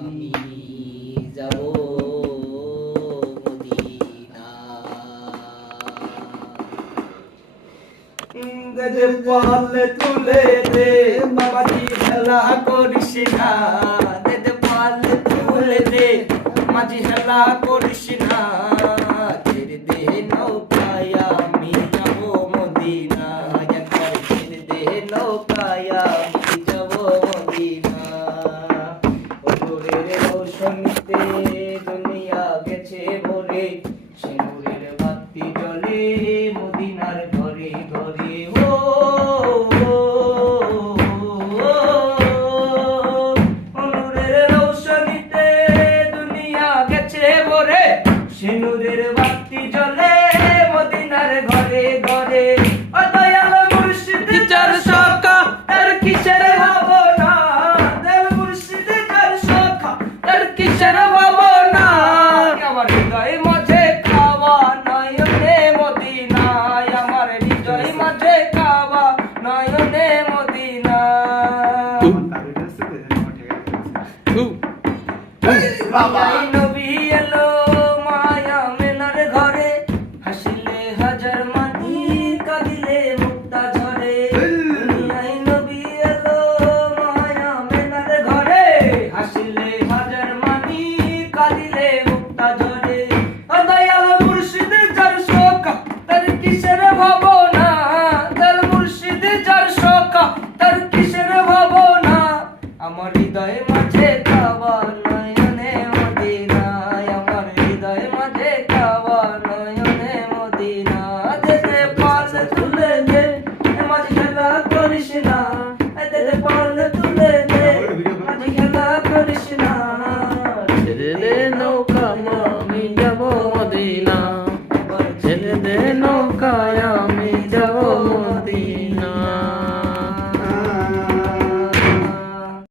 আমি যাব মদিনা। যে পালে তুলে দে মাঝি হেলা করিস না, দে পালে তুলে দে মাঝি হেলা করিস না, ছেড়ে দে নৌকায় আমি যাব মদিনা, একবার ছেড়ে দে নৌকায় আমি যাব মদিনা। নূরের রোশনীতে দুনিয়া গেছে ভরে, সে নূরের বাতি জ্বলে মদিনার ঘরে ঘরে। ও নূরের রোশনীতে দুনিয়া গেছে ভরে, সে নূরের বাতি জ্বলে মদিনার ঘরে ঘরে। ও দয়াল মুর্শিদ যার শাখা তার কিসের ভাবনা, দয়াল মুর্শিদ যার শাখা তার কিসের ভাবনা। আমার হৃদয় মাঝে কাবা নয়নে মদিনা, আমার হৃদয় মাঝে কাবা নয়নে মদিনা। এই নবী এলো মায়া মেনার ঘরে, হাসিলে হাজার মানি কাঁদিলে মুক্তা ঝরে। এই নবী এলো মায়া মেনার ঘরে, হাসিলে হাজার মানি কাঁদিলে মুক্তা ঝরে। ও দয়াল মুর্শিদ যার শোকা তার কিসের ভাবনা, দয়াল মুর্শিদ যার শোকা তার কিসের ভাবনা। আমার হৃদয় মাঝে কাবা নয়নে মদিনা, আমার হৃদয় মাঝে কাবা নয়নে মদিনা। দে পাল তুলে দে মাঝে খেলা করিস না, দে পাল তুলে দে মাঝে খেলা করিস না। ছেড়ে দে নৌকা আমি যাব মদিনা, ছেড়ে দে নৌকায়